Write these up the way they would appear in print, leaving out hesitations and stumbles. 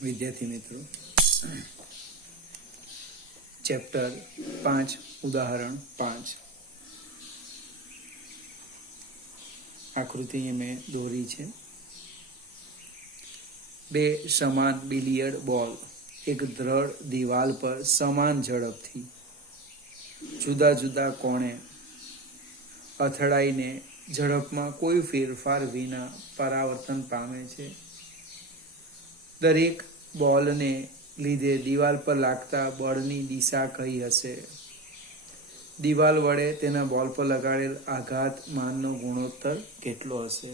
વિદ્યાર્થી મિત્રો, ચેપ્ટર 5 ઉદાહરણ 5 આકૃતિ મેં દોરી છે. બે સમાન બિલિયર્ડ બોલ એક દ્રઢ દિવાલ પર સમાન ઝડપથી જુદા જુદા કોણે અથડાઈને ઝડપમાં કોઈ ફેરફાર વિના પરાવર્તન પામે છે. દરેક બોલને લીધે દિવાલ પર લાગતા બળની દિશા કઈ હશે? દિવાલ વડે તેના બોલ પર લગાડેલ આઘાત માનનો ગુણોત્તર કેટલો હશે?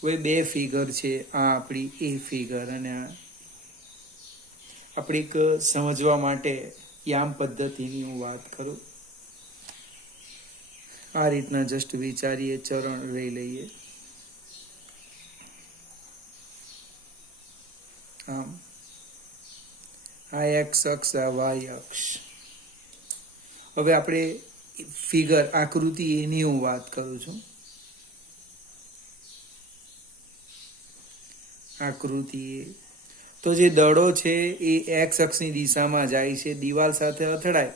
હવે બે ફિગર છે, આ આપણી એ ફિગર અને આ આપણી સમજવા માટે યામ પદ્ધતિની હું વાત કરું. આ રીતના જસ્ટ વિચારીએ, ચરણ લઈ લઈએ. આમ આ એક્સ અક્ષ, આ વાય અક્ષ. હવે આપણે ફિગર આકૃતિ એની હું વાત કરું છું. આકૃતિ તો જે દડો છે એ એક્સ અક્ષની દિશામાં જાય છે, દિવાલ સાથે અથડાય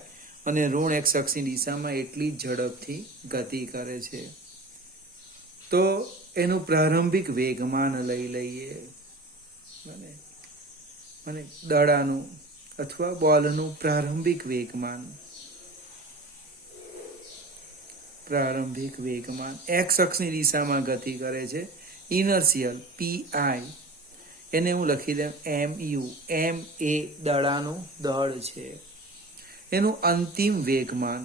અને ઋણ એક્સ અક્ષની દિશામાં એટલી ઝડપથી ગતિ કરે છે. તો એનું પ્રારંભિક વેગમાન લઈ લઈએ અને દડાનું અથવા બોલનું પ્રારંભિક વેગમાન એક્સ અક્ષની દિશામાં ગતિ કરે છે. ઇનર્શિયલ પીઆઈ એને હું લખી દઉં MU. M એ દડાનું દળ છે. એનું અંતિમ વેગમાન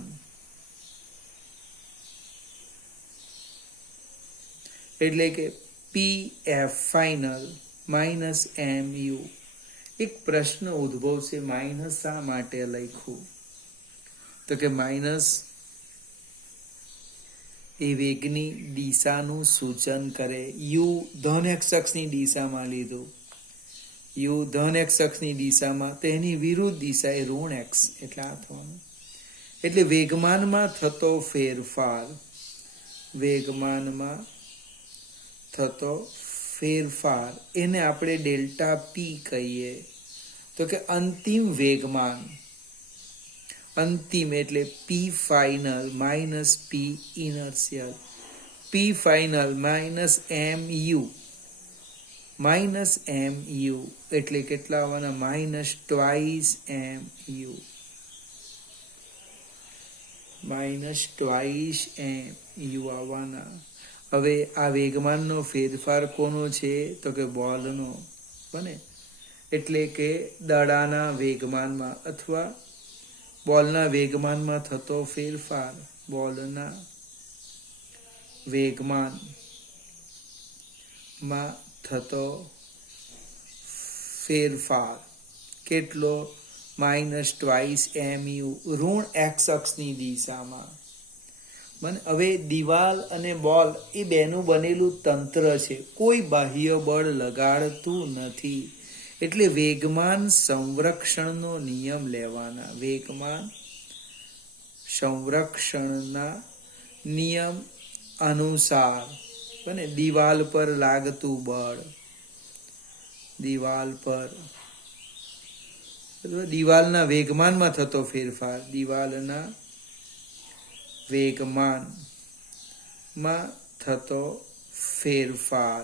એટલે કે PF ફાઇનલ માઇનસ MU. એક પ્રશ્ન ઉદ્ભવશે, માઇનસ શા માટે લખ્યું? તો કે માઇનસ એ વેગની દિશાનું સૂચન કરે. યુ ધન એક્સ અક્ષની દિશામાં લીધું, યુ ધન એક્સ અક્ષની દિશામાં, તેની વિરુદ્ધ દિશા એ ઋણ એક્સ, એટલે આ થવાનું. એટલે વેગમાનમાં થતો ફેરફાર એને આપણે ડેલ્ટા પી કહીએ. તો કે અંતિમ વેગમાન, અંતિમ એટલે પી ફાઇનલ માઇનસ પી ઇનર્શિયલ. પી ફાઇનલ માઇનસ MU એટલે કેટલા આવવાના? માઇનસ ટ્વાઇસ MU આવવાના. હવે આ વેગમાનનો ફેરફાર કોનો છે? તો કે બોલનો બને. એટલે કે દડાના વેગમાનમાં અથવા બોલના વેગમાનમાં થતો ફેરફાર, બોલના વેગમાનમાં થતો ફેરફાર કેટલો? માઇનસ ટ્વાઇસ MU ઋણ એક્સ અક્ષની દિશામાં. હવે દિવાલ અને બોલ એ બેનું બનેલું તંત્ર છે, કોઈ બાહ્ય બળ લગાડતું નથી. એટલે વેગમાન સંરક્ષણનો નિયમ લેવાના. વેગમાન સંરક્ષણના નિયમ અનુસાર બને દિવાલ પર લાગતું બળ, દિવાલના વેગમાનમાં થતો ફેરફાર, દિવાલના વેગમાનમાં થતો ફેરફાર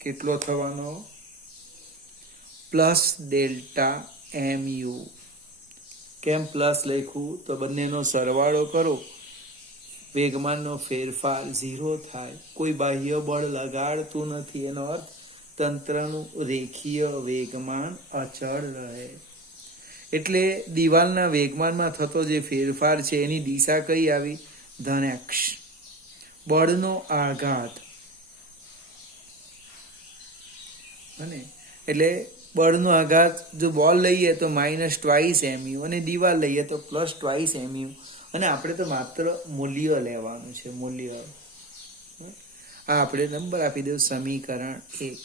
કેટલો થવાનો? Plus delta MU. કેમ પ્લસ લખ્યું? તો બંનેનો સરવાળો કરો, વેગમાનનો ફેરફાર 0 થાય. કોઈ બાહ્ય બળ લગાડતું નથી, એનો અર્થ તંત્રનું રેખીય વેગમાન અચળ રહે. એટલે દિવાલના વેગમાનમાં થતો જે ફેરફાર છે એની દિશા કઈ આવી? ધનાક્ષ. બળનો આઘાત અને એટલે બળનો આઘાત જો બોલ લઈએ તો માઇનસ ટ્વાઇસ MU અને દિવાલ લઈએ તો પ્લસ ટ્વાઇસ MU. અને આપણે તો માત્ર મૂલ્ય લેવાનું છે, મૂલ્ય. આ આપણે નંબર આપી દઉં, સમીકરણ 1.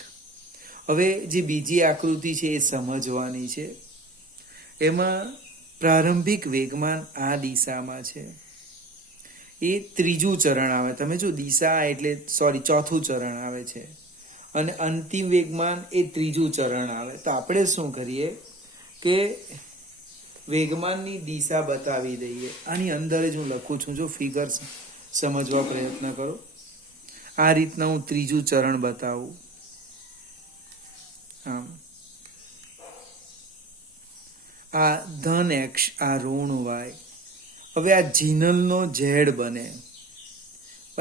હવે જે બીજી આકૃતિ છે એ સમજવાની છે. એમાં પ્રારંભિક વેગમાન આ દિશામાં છે, એ ત્રીજું ચરણ આવે. તમે જો દિશા એટલે ચોથું ચરણ આવે છે. અને અંતિમ વેગમાન એ ત્રીજું ચરણ આવે. તો આપણે શું કરીએ કે વેગમાનની દિશા બતાવી દઈએ. આની અંદર જ હું લખું છું, જો ફિગર સમજવા પ્રયત્ન કરો. આ રીતના હું ત્રીજું ચરણ બતાવું. આમ આ ધન એક્સ, આ ઋણ વાય. હવે આ જીનલનો ઝેડ બને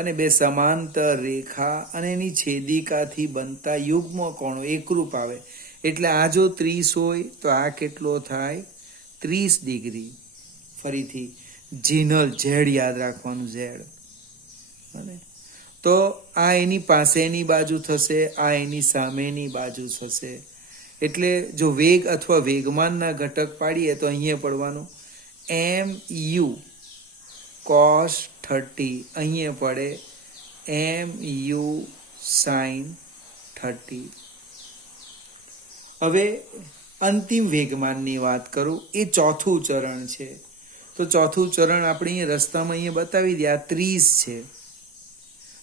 અને બે સમાંતર રેખા અને એની છેદિકાથી બનતા યુગ્મ કોણો એકરૂપ આવે. એટલે આ જો 30 હોય તો આ કેટલો થાય? 30 ડિગ્રી. ફરીથી જીનલ, ઝેડ યાદ રાખવાનું, ઝેડ. બને તો આ એની પાસેની બાજુ થશે, આ એની સામેની બાજુ થશે. એટલે જો વેગ અથવા વેગમાનના ઘટક પાડીએ તો અહીંયા પડવાનું mu cos 30, અહીંયા પડે mu sin 30. હવે અંતિમ વેગમાનની વાત કરું, એ ચોથું ચરણ છે. તો ચોથું ચરણ આપણે અહીંયા રસ્તામાં અહીંયા બતાવી દે, આ 30 છે.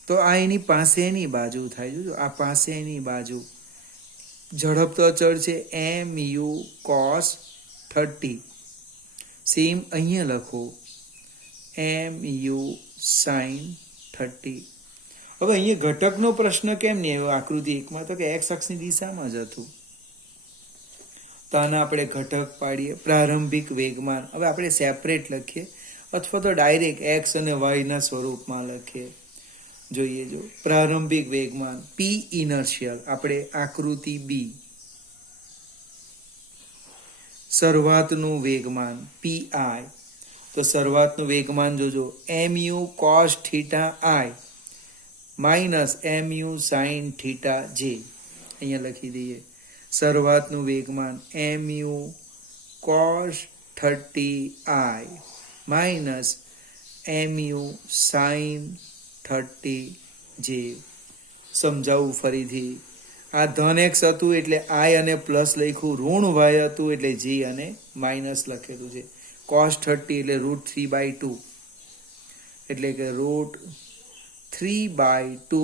તો આ એની પાસેની બાજુ થાય. જોજો આ પાસેની બાજુ ઝડપ તો અચળ છે mu cos 30. સેમ અહીંયા લખો mu sin 30. હવે અહીંયા ઘટકનો પ્રશ્ન કેમ નહીં આવ્યો આકૃતિ 1માં? તો કે x અક્ષની દિશામાં જ હતું. તો આના આપણે ઘટક પાડીએ. પ્રારંભિક વેગમાન હવે આપણે સેપરેટ લખીએ અથવા તો ડાયરેક્ટ x અને y ના સ્વરૂપમાં લખીએ. જોઈએ જો પ્રારંભિક વેગમાન p ઇનર્શિયલ, આપણે આકૃતિ b. શરૂઆતનું વેગમાન pi, તો શરૂઆતનું વેગમાન જોજો mu cos theta I minus mu sin theta j. અહીંયા લખી દઈએ શરૂઆતનું વેગમાન mu cos 30I minus mu sin 30j. સમજાવું ફરીથી. આ ધન એક્સ હતું એટલે આઈ અને પ્લસ લખ્યું, ઋણ વાય હતું એટલે જી અને માઇનસ લખેલું છે. cos 30 એટલે √3/2, એટલે કે √3/2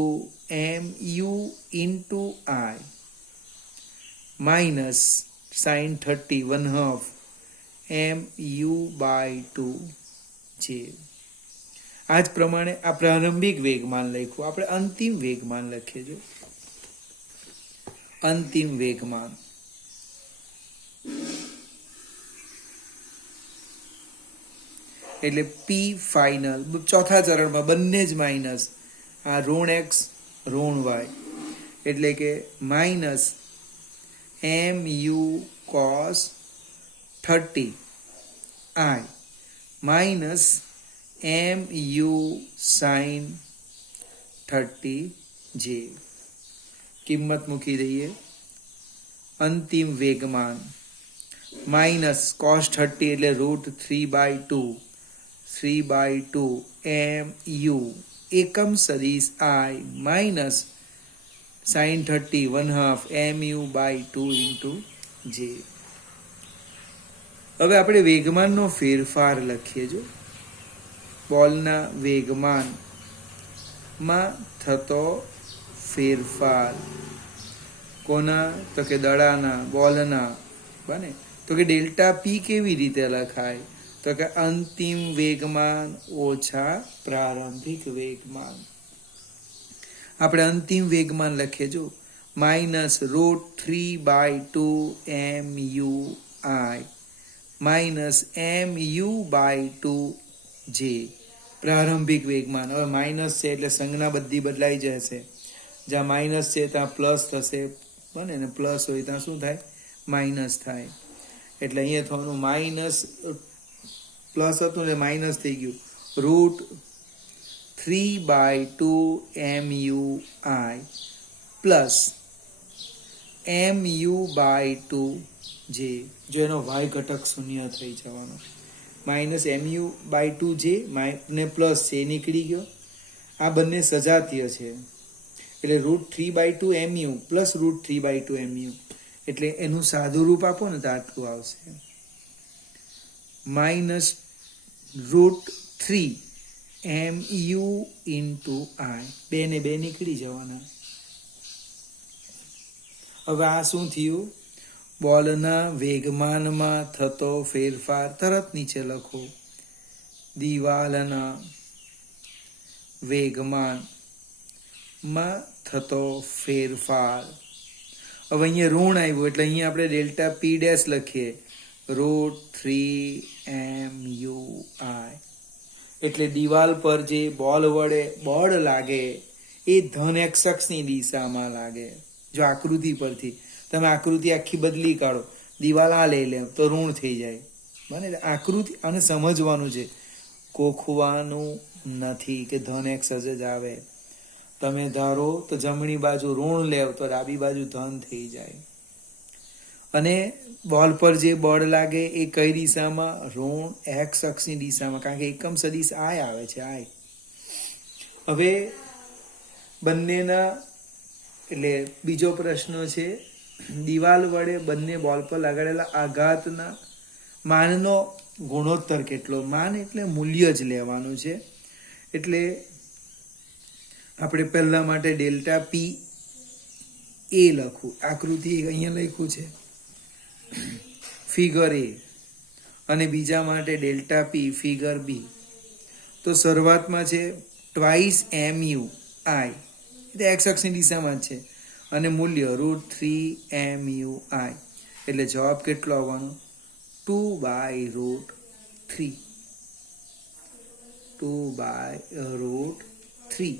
mu into I minus sin 30 1/2 mu/2j. આ જ પ્રમાણે આ પ્રારંભિક વેગમાન લખ્યું. આપણે અંતિમ વેગમાન લખીએ. જો અંતિમ વેગમાન એટલે p ફાઇનલ. ચોથા ચરણમાં બંને જ માઇનસ, આ ઋણ x ઋણ y, એટલે કે minus mu cos 30 I minus mu sin 30j. કિંમત મૂકી દઈએ. અંતિમ વેગમાન માઇનસ cos 30 એટલે √3/2 mu એકમ સદિશ I minus sin 30 1/2 mu/2 j. હવે આપણે વેગમાનનો ફેરફાર લખીએ. જો બોલના વેગમાનમાં થતો ફેરફાર. કોના? તો કે દડાના, બોલના. બને તો કે ડેલ્ટા પી કેવી રીતે લખાય? તો કે અંતિમ વેગમાન ઓછા પ્રારંભિક વેગમાન. આપણે અંતિમ વેગમાન લખીએ. જો minus √3/2 mu I minus mu/2j. પ્રારંભિક વેગમાન. હવે માઇનસ છે એટલે સંજ્ઞા બધી બદલાઈ જશે. જ્યાં માઇનસ છે ત્યાં પ્લસ થશે, બને ને પ્લસ હોય ત્યાં શું થાય? માઇનસ થાય. એટલે અહીંયા થવાનું માઇનસ, પ્લસ હતું એટલે માઇનસ થઈ ગયું, √3/2 mu I પ્લસ mu/2j. જો એનો y ઘટક શૂન્ય થઈ જવાનો. માઇનસ mu/2j ને પ્લસ છે એ નીકળી ગયો. આ બંને સજાતીય છે એટલે √3/2 mu પ્લસ √3/2 mu, એટલે એનું સાદું રૂપ આપો ને તો આટલું આવશે, માઇનસ √3 mu into I. 2 ને 2 નીકળી જવાના. હવે આ શું થયું? બોલના વેગમાનમાં થતો ફેરફાર. તરત નીચે લખો, દિવાલના વેગમાનમાં થતો ફેરફાર. હવે અહીંયા ઋણ આવ્યું એટલે અહીંયા આપણે ડેલ્ટા પી ડેશ લખીએ, √3MUI. એટલે દિવાલ પર જે બોલ વડે બળ લાગે એ ધન એક્સ અક્ષની દિશામાં લાગે. જો આકૃતિ પરથી તમે આકૃતિ આખી બદલી કાઢો, દિવાલ આ લઈ લે તો ઋણ થઈ જાય. બને આકૃતિ આને સમજવાનું છે, કોખવાનું નથી કે ધન એક્સ જ આવે. તમે ધારો તો જમણી બાજુ ઋણ લેવ તો ડાબી બાજુ ધન થઈ જાય. અને બોલ પર જે બળ લાગે એ કઈ દિશામાં? ઋણ એક્સ અક્ષની દિશામાં, કારણ કે એકમ સદિશ આય આવે છે, આય. હવે બંનેના એટલે બીજો પ્રશ્ન છે, દિવાલ વડે બંને બોલ પર લગાડેલા આઘાતના માનનો ગુણોત્તર કેટલો? માન એટલે મૂલ્ય જ લેવાનું છે. એટલે આપણે પહેલા માટે ડેલ્ટા પી એ લખું, આકૃતિ અહીંયા લખ્યું છે ફિગર એ, અને બીજા માટે ડેલ્ટા પી ફિગર બી. તો શરૂઆતમાં છે ટ્વાઇસ MUI, એટલે એક્સ અક્ષની દિશામાં જ છે, અને મૂલ્ય √3MUI. એટલે જવાબ કેટલો આવવાનો? 2/√3. 2/√3.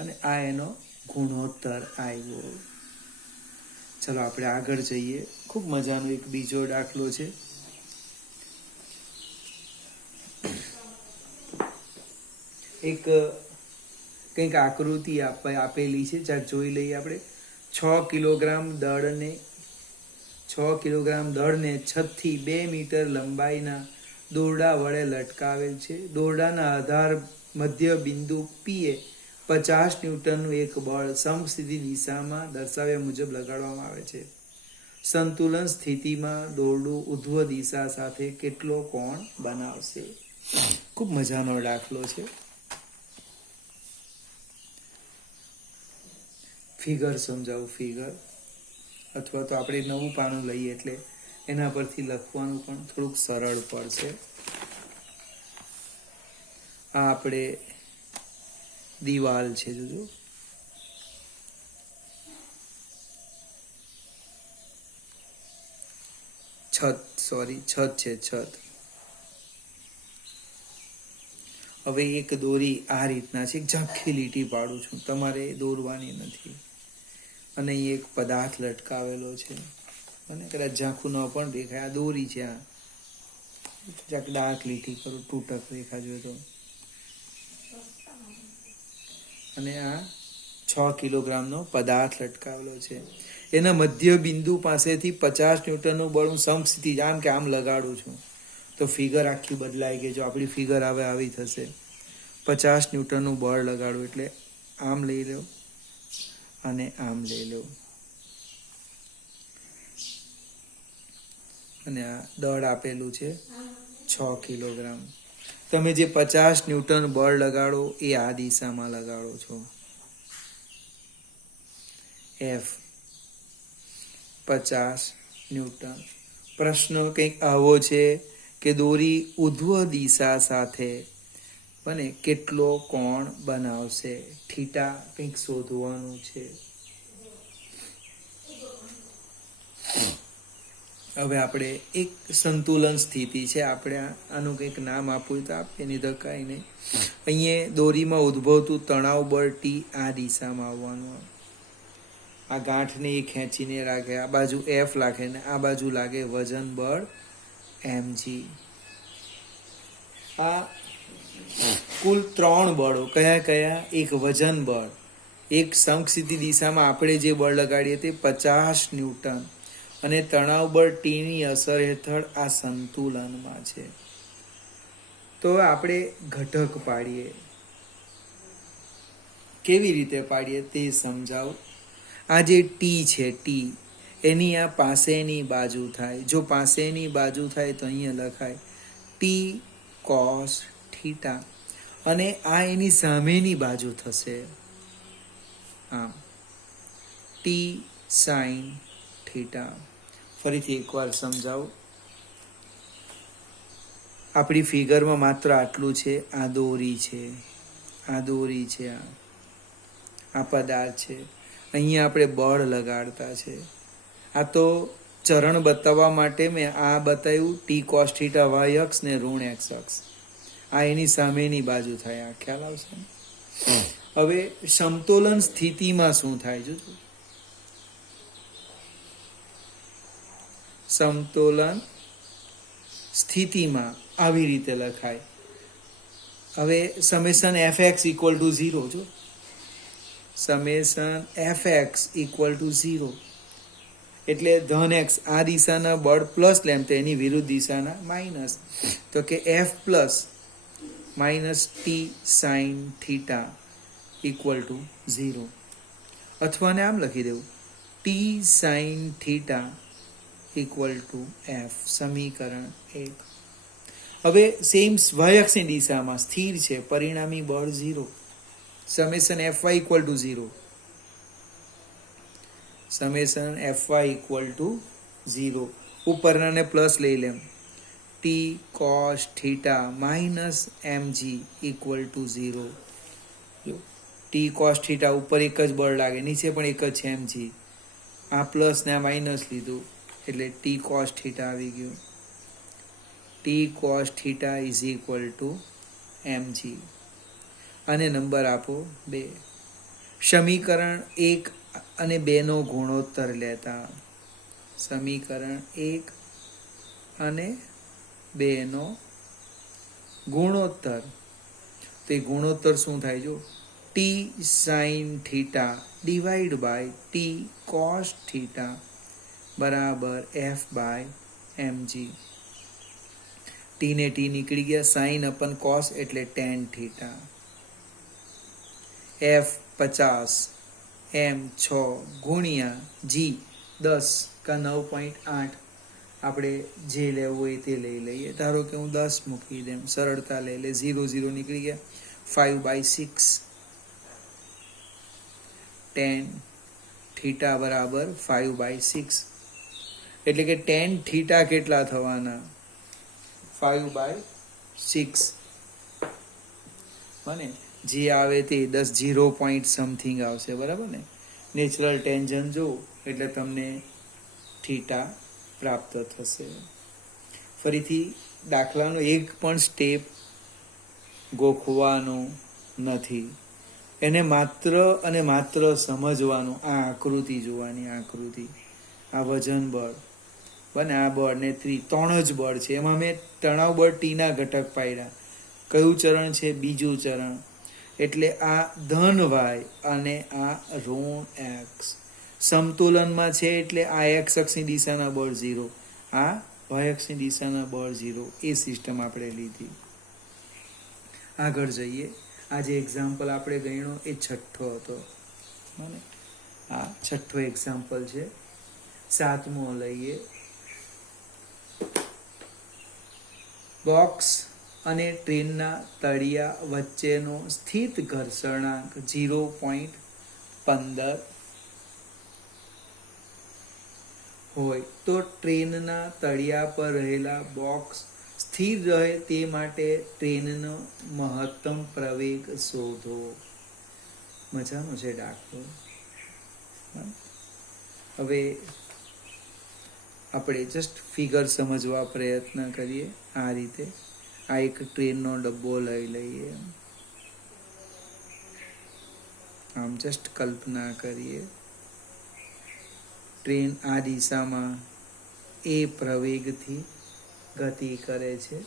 અને આ એનો ગુણોત્તર આવ્યો. ચલો આપણે આગળ જઈએ. ખૂબ મજાનો એક બીજો દાખલો છે. એક કંઈક આકૃતિ આપેલી છે, જ્યાં જોઈ લઈએ આપણે. 6 કિલોગ્રામ દળને 6 થી 2 મીટર લંબાઈના દોરડા વડે લટકાવેલ છે. દોરડાના આધાર મધ્ય બિંદુ પીએ 50 ન્યૂટનનું એક બળ સમસ્થિતિ દિશામાં દર્શાવ્યા મુજબ લગાડવામાં આવે છે. સંતુલન સ્થિતિમાં દોરડું ઉધ્વ દિશા સાથે કેટલો કોણ બનાવશે? ખૂબ મજાનો દાખલો છે. ફિગર સમજાવું, ફિગર, અથવા તો આપણે નવું પાનું લઈએ એટલે એના પરથી લખવાનું પણ થોડુંક સરળ પડશે. આ આપણે દિવાલ છે, જોજો. છત છે, છત. હવે એક દોરી આ રીતના છે, ઝાંખી લીટી પાડું છું, તમારે દોરવાની નથી. અને અહીં એક પદાર્થ લટકાવેલો છે, અને કદાચ ઝાંખું ન પણ દેખાય. આ દોરી છે, આ ડાર્ક લીટી કરું, તૂટક રેખા જોઈએ તો. અને આ 6 કિલોગ્રામનો પદાર્થ લટકાવેલો છે. એના મધ્ય બિંદુ પાસેથી 50 ન્યૂટનનું બળ હું સમસ્થિતિ આમ કે આમ લગાડું છું, તો ફિગર આખી બદલાઈ ગઈ. જો આપણી ફિગર હવે આવી થશે, 50 ન્યૂટનનું બળ લગાડું એટલે આમ લઈ લો અને આમ લઈ લો, અને આ દળ આપેલું છે 6 કિલોગ્રામ. તમે જે 50 ન્યૂટન બળ લગાડો એ આ દિશામાં લગાડો છો. F 50 newton. પ્રશ્ન કંઈક આવો છે કે દોરી ઉધ્વ દિશા સાથે બને કેટલો કોણ બનાવશે? થીટા કંઈક શોધવાનું છે. હવે આપણે એક સંતુલન સ્થિતિ છે, આપણે આનું કંઈક નામ આપવું તો આપીએ, નહીં તો કાંઈ નહીં. અહીંયા દોરીમાં ઉદ્ભવતું તણાવ બળ T આ દિશામાં આવવાનું. આ ગાંઠને એ ખેંચીને રાખે, આ બાજુ F લાગે ને આ બાજુ લાગે વજન બળ mg. આ કુલ 3 બળો કયા કયા? એક વજન બળ, એક સમસ્થિતિ દિશામાં આપણે જે બળ લગાડીએ તે 50 ન્યૂટન, અને તણાવ બળ ટીની અસર હેઠળ આ સંતુલનમાં છે. તો આપણે ઘટક પાડીએ. કેવી રીતે પાડીએ તે સમજાવું. આ જે ટી છે, ટી એની આ પાસેની બાજુ થાય. જો પાસેની બાજુ થાય તો અહીંયા લખાય ટી કોસ થીટા, અને આ એની સામેની બાજુ થશે, આમ ટી સાઇન થીટા. ફરીથી એકવાર સમજાવું. આપણી ફિગરમાં માત્ર આટલું છે. આ દોરી છે, આ દોરી છે, આ પદાર્થ છે. અહીંયા આપણે બળ લગાડતા છે. આ તો ચરણ બતાવવા માટે મેં આ બતાવ્યું ટી કોસ થીટા વાય અક્ષ ને ઋણ એક્સ અક્ષ. આ એની સામેની બાજુ થાય. આ ખ્યાલ આવશે. હવે સમતોલન સ્થિતિમાં શું થાય? જોજો, સમતોલન સ્થિતિમાં આવી રીતે લખાય. હવે summation F x equal to 0. જો summation F x equal to 0 એટલે ધન એક્સ આ દિશાના બળ પ્લસ લેમ તો એની વિરુદ્ધ દિશાના માઇનસ. તો કે F plus minus T sine theta equal to 0. અથવા ને આમ લખી દેવું, T sine theta equal to f. સમીકરણ 1. હવે સેમ વાય અક્ષની દિશામાં સ્થિર છે, પરિણામી બળ 0. Summation F Y equal to 0. Summation F Y equal to 0. ઉપરનાને પ્લસ લઈ લેમ. T cos theta minus mg equal to 0. T cos theta ઉપર એક જ બળ લાગે, નીચે પણ એક જ છે એમજી. આ પ્લસ ને આ માઇનસ લીધું એટલે ટી કોસ થીટા આવી ગયું. T cos theta is equal to mg. અને નંબર આપો 2. સમીકરણ 1 અને 2 નો ગુણોત્તર લેતા. સમીકરણ 1 અને 2 નો ગુણોત્તર. તો એ ગુણોત્તર શું થાય? જો T sine theta divide by T cos theta બરાબર એફ બાય એમજી. ટી ને ટી નીકળી ગયા. સાઇન અપન કોસ એટલે ટેન થીટા. એફ 50, એમ 6 ગુણ્યા જી 10 કા 9.8. આપણે જે લેવું હોય તે લઈ લઈએ. ધારો કે હું 10 મૂકી દેમ, સરળતા લઈ લે. 0 0 નીકળી ગયા. 5/6 10 થીટા બરાબર 5/6 એટલે કે 10 થીટા કેટલા થવાના? 5/6. મને જે આવે તે 10 0 પોઈન્ટ સમથિંગ આવશે, બરાબર ને? નેચરલ ટેન્જન જો એટલે તમને થીટા પ્રાપ્ત થશે. ફરીથી દાખલાનો એક પણ સ્ટેપ ગોખવાનો નથી, એને માત્ર અને માત્ર સમજવાનું. આ આકૃતિ જોવાની, આકૃતિ. આ વજન બળ બને, આ બળ ને 3 જ બળ છે. એમાં મેં તણાવ બળ ટીના ઘટક પાડ્યા. કયું ચરણ છે? બીજું ચરણ. એટલે આ ધન વાય અને આ ઋણ એક્સ સમતુલનમાં છે. એટલે આ એક્સ અક્ષની દિશાના બળ 0, આ વાય અક્ષની દિશાના બળ 0. એ સિસ્ટમ આપણે લીધી. આગળ જઈએ. આ જે એક્ઝામ્પલ આપણે ગણ્યો એ 6થો હતો. આ 6થો એક્ઝામ્પલ છે. 7મો લઈએ. બોક્સ અને ટ્રેનના તળિયા વચ્ચેનો સ્થિત ઘર્ષણાંક 0.15 હોય તો ટ્રેનના તળિયા પર રહેલા બોક્સ સ્થિર રહે તે માટે ટ્રેનનો મહત્તમ પ્રવેગ શોધો. મજાનો છે દાખલો. હવે આપણે જસ્ટ ફિગર સમજવા પ્રયત્ન કરીએ. આ રીતે આ એક ટ્રેનનો ડબ્બો લઈ લઈએ. આમ જસ્ટ કલ્પના કરીએ. ટ્રેન આ દિશામાં એ પ્રવેગથી ગતિ કરે છે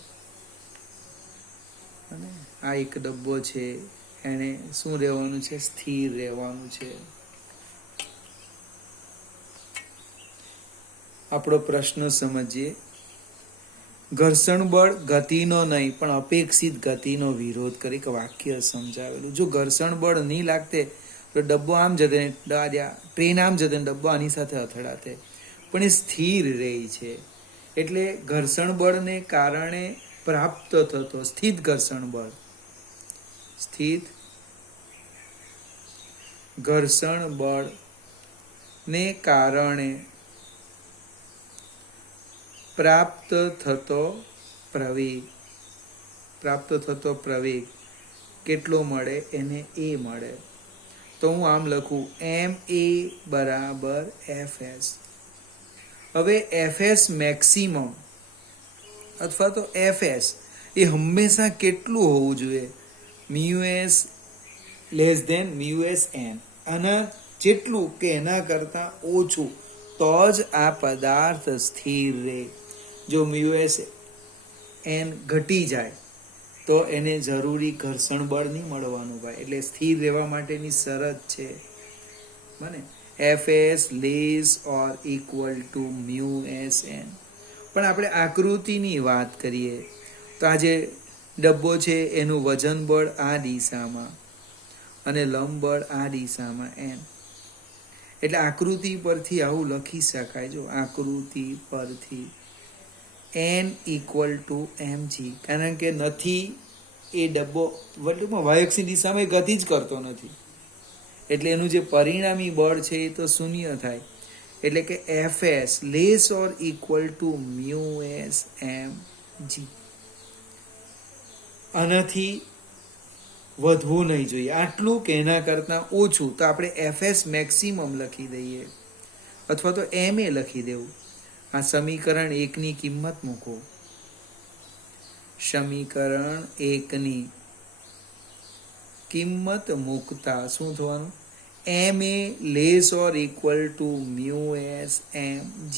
અને આ એક ડબ્બો છે, એને શું રહેવાનું છે? સ્થિર રહેવાનું છે. આપણો પ્રશ્ન સમજીએ. ઘર્ષણ બળ ગતિનો નહીં પણ અપેક્ષિત ગતિનો વિરોધ કરી કે વાક્ય સમજાવેલું. જો ઘર્ષણ બળ નહીં લાગતે તો ડબ્બો આમ જતે, ટ્રેન આમ જતે, ડબ્બો આની સાથે અથડાતે, પણ એ સ્થિર રહી છે. એટલે ઘર્ષણ બળને કારણે પ્રાપ્ત થતો સ્થિત ઘર્ષણ બળ, સ્થિત ઘર્ષણ બળ ને કારણે પ્રાપ્ત થતો પ્રવેગ કેટલો મળે? એને એ મળે. તો હું આમ લખું ma બરાબર fs. હવે fs મેક્સિમમ અથવા તો fs એ હંમેશા કેટલું હોવું જોઈએ? Mu s less than mu s N. આના જેટલું કે એના કરતાં ઓછું તો જ આ પદાર્થ સ્થિર રહે. જો મ્યુએસ એન ઘટી જાય તો એને જરૂરી ઘર્ષણ બળ નહીં મળવાનું ભાઈ. એટલે સ્થિર રહેવા માટેની શરત છે બને fs less or equal to mu s N. પણ આપણે આકૃતિની વાત કરીએ તો આ જે ડબ્બો છે એનું વજન બળ આ દિશામાં અને લંબ બળ આ દિશામાં n. એટલે આકૃતિ પરથી આવું લખી શકાય. જો આકૃતિ પરથી n ઇક્વલ ટુ mg. કારણ કે નથી એ ડબ્બો વટમાં વાયક્ષની દિશામાં એ ગતિ જ કરતો નથી, એટલે એનું જે પરિણામી બળ છે એ તો શૂન્ય થાય. એટલે કે fs less or equal to mu s mg. આનાથી વધવું નહીં જોઈએ, આટલું કે એના કરતાં ઓછું. તો આપણે fs મેક્સિમમ લખી દઈએ અથવા તો ma લખી દેવું. આ સમીકરણ 1 ની કિંમત મૂકો. સમીકરણ 1 ની કિંમત મૂકતા શું થવાનું? ma less or equal to mu s mg.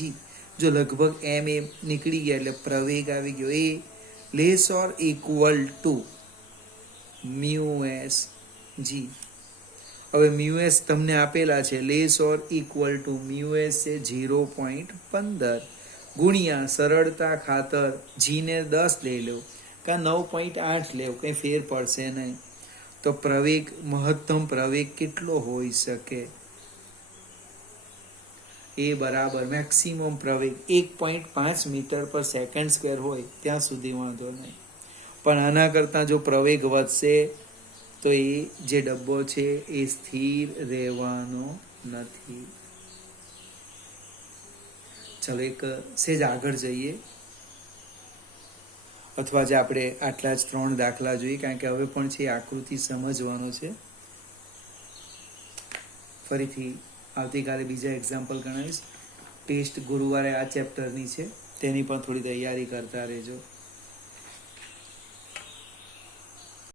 જો લગભગ ma નીકળી ગયા એટલે પ્રવેગ આવી ગયો. A less or equal to mu s g. હવે મ્યુએસ તમને આપેલા છે, less or equal to mu s છે 0.15 ગુણ્યા સરળતા ખાતર g ને 10 લઈ લો કે 9.8 લેવ, કંઈ ફેર પડશે નહીં. તો પ્રવેગ મહત્તમ પ્રવેગ કેટલો હોઈ શકે? એ બરાબર મેક્સિમમ પ્રવેગ 1.5 મીટર પર સેકન્ડ સ્ક્વેર હોય ત્યાં સુધી વાંધો નહીં. પણ આના કરતાં જો પ્રવેગ વધશે તો એ જે ડબ્બો છે એ સ્થિર રહેવાનો નથી. ચલો એક સેજ આગળ જઈએ, અથવા જે આપણે આટલા જ 3 દાખલા જોઈએ, કારણ કે હવે પણ છે આકૃતિ સમજવાનો છે. ફરીથી આવતીકાલે બીજા એક્ઝામ્પલ ગણાવીશ. ટેસ્ટ ગુરુવારે આ ચેપ્ટરની છે, તેની પણ થોડી તૈયારી કરતા રહેજો.